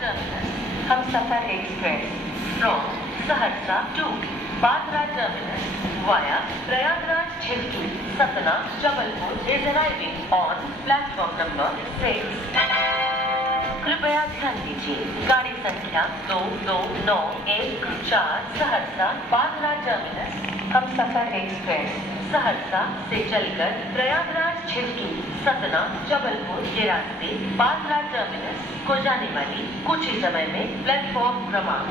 terminus Humsafar Express from Saharsa to Bandra terminus via Prayagraj Chhibki Satna Jabalpur is arriving on platform number 6. कृपया ध्यान दीजिए, गाड़ी संख्या 2291 Saharsa Bandra terminus Humsafar express Saharsa से चलकर प्रयागराज छिबकी सतना जबलपुर के रास्ते बांद्रा टर्मिनस को जाने वाली कुछ ही समय में प्लेटफॉर्म क्रमांक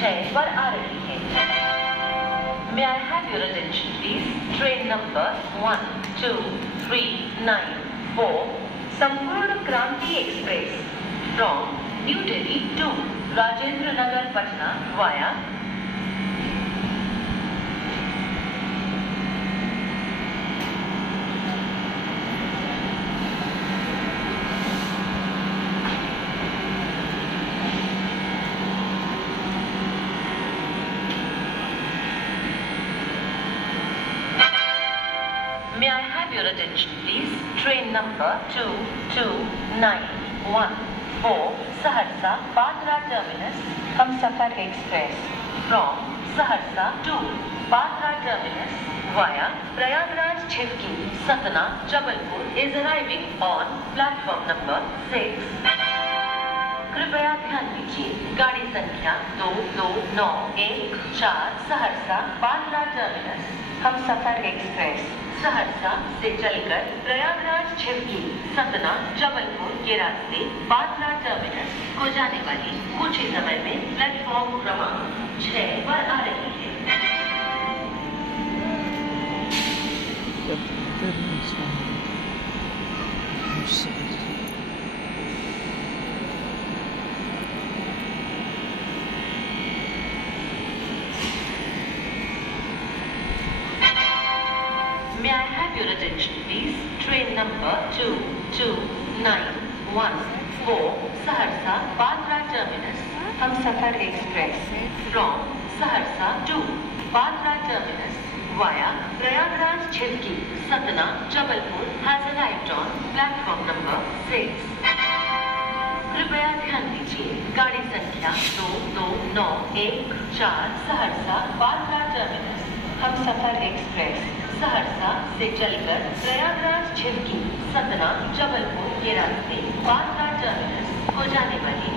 6 पर आ रही है। May I have your attention please? Train number 12394 संपूर्ण क्रांति express from New Delhi to Rajendra Nagar Patna via May I have your attention please? Train number 22914 Saharsa Bandra terminus Humsafar Express from Saharsa to Bandra terminus via Prayagraj Chhibki Satna Jabalpur is arriving on platform number 6. कृपया ध्यान दीजिए, गाड़ी संख्या 22914 Saharsa Bandra terminus Humsafar express Saharsa से चलकर प्रयागराज छिबकी सतना जबलपुर के रास्ते Bandra terminus को जाने वाली कुछ ही समय में प्लेटफॉर्म क्रमांक 6 पर आ रही है। May I have your attention please? Train number 22914 Saharsa Bandra terminus Humsafar Express from Saharsa to Bandra terminus via Prayagraj Chhibki Satna Jabalpur has arrived on platform number 6. कृपया ध्यान दीजिए, गाड़ी संख्या 22914 सहरसा बांद्रा टर्मिनस हमसफर एक्सप्रेस सहरसा से चलकर प्रयागराज छिबकी सतना जबलपुर के रास्ते बांद्रा टर्मिनस को जाने वाली